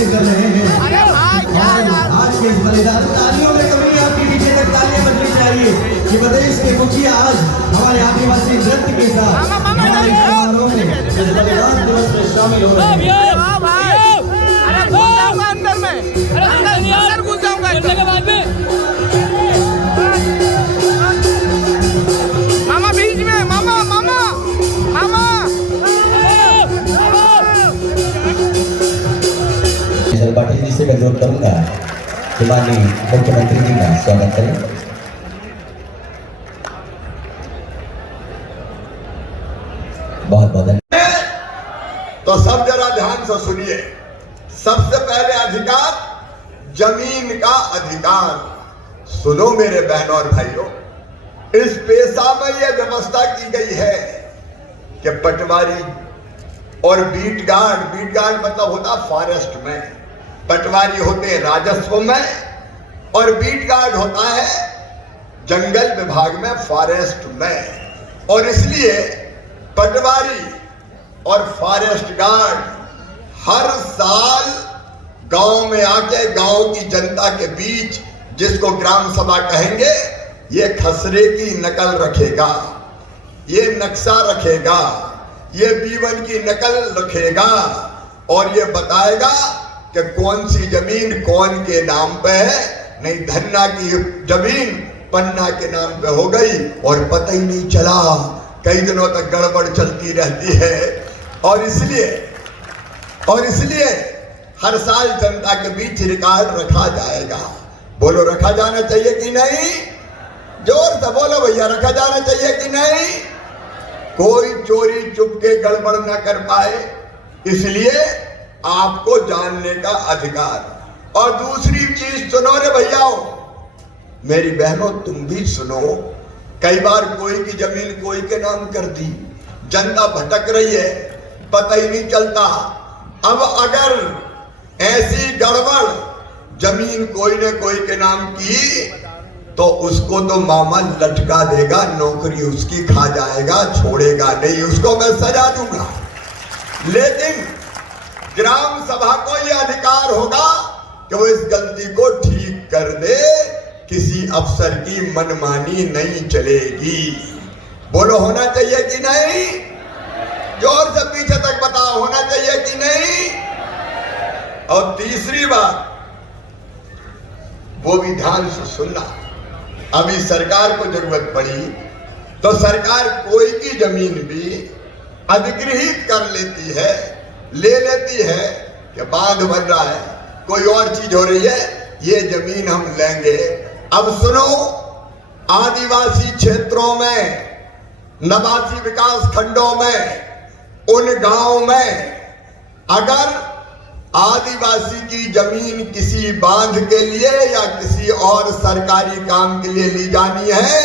नृत्य कर रहे हैं। और आज के इस बलिदान तालियों में कभी आपके पीछे तक तालियां बजनी चाहिए कि प्रदेश के मुखिया आज हमारे आदिवासी नृत्य के साथ हमारे समारोह में इस बलिदान दिवस में शामिल हो रहे हैं। पाटिल जी से मैं अनुरोध करूंगा कि माननीय मुख्यमंत्री जी का स्वागत करें। बहुत बहुत धन्यवाद। तो सब जरा ध्यान से सुनिए। सबसे पहले अधिकार, जमीन का अधिकार। सुनो मेरे बहनों और भाइयों, इस पेशा में यह व्यवस्था की गई है कि पटवारी और बीट गार्ड मतलब होता फॉरेस्ट में, पटवारी होते हैं राजस्व में और बीट गार्ड होता है जंगल विभाग में, फॉरेस्ट में। और इसलिए पटवारी और फॉरेस्ट गार्ड हर साल गांव में आके गांव की जनता के बीच, जिसको ग्राम सभा कहेंगे, ये खसरे की नकल रखेगा, ये नक्शा रखेगा, ये बीवन की नकल रखेगा और ये बताएगा कि कौन सी जमीन कौन के नाम पे है। नहीं, धन्ना की जमीन पन्ना के नाम पे हो गई और पता ही नहीं चला, कई दिनों तक गड़बड़ चलती रहती है। और इसलिए हर साल जनता के बीच रिकॉर्ड रखा जाएगा। बोलो, रखा जाना चाहिए कि नहीं? जोर से बोलो भैया, रखा जाना चाहिए कि नहीं? कोई चोरी चुपके गड़बड़ न कर पाए, इसलिए आपको जानने का अधिकार। और दूसरी चीज सुनो रे भैयाओ, मेरी बहनों तुम भी सुनो। कई बार कोई की जमीन कोई के नाम कर दी, जनता भटक रही है, पता ही नहीं चलता। अब अगर ऐसी गड़बड़ जमीन कोई ने कोई के नाम की तो उसको तो मामा लटका देगा, नौकरी उसकी खा जाएगा, छोड़ेगा नहीं, उसको मैं सजा दूंगा। लेकिन ग्राम सभा को यह अधिकार होगा कि वो इस गलती को ठीक कर दे, किसी अफसर की मनमानी नहीं चलेगी। बोलो, होना चाहिए कि नहीं? जोर से पीछे तक बताओ, होना चाहिए कि नहीं? और तीसरी बात, वो भी ध्यान से सुनना। अभी सरकार को जरूरत पड़ी तो सरकार कोई की जमीन भी अधिग्रहित कर लेती है, ले लेती है कि बांध बन रहा है, कोई और चीज हो रही है, ये जमीन हम लेंगे। अब सुनो, आदिवासी क्षेत्रों में, नवासी विकास खंडों में, उन गांवों में अगर आदिवासी की जमीन किसी बांध के लिए या किसी और सरकारी काम के लिए ली जानी है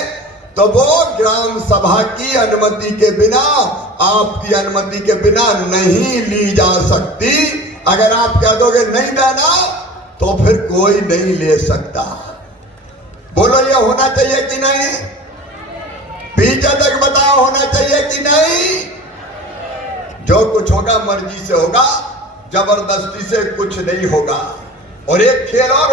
तो वो ग्राम सभा की अनुमति के बिना, आपकी अनुमति के बिना नहीं ली जा सकती। अगर आप कह दोगे नहीं देना तो फिर कोई नहीं ले सकता। बोलो, ये होना चाहिए कि नहीं? पीछे तक बताओ, होना चाहिए कि नहीं? जो कुछ होगा मर्जी से होगा, जबरदस्ती से कुछ नहीं होगा। और एक खेल और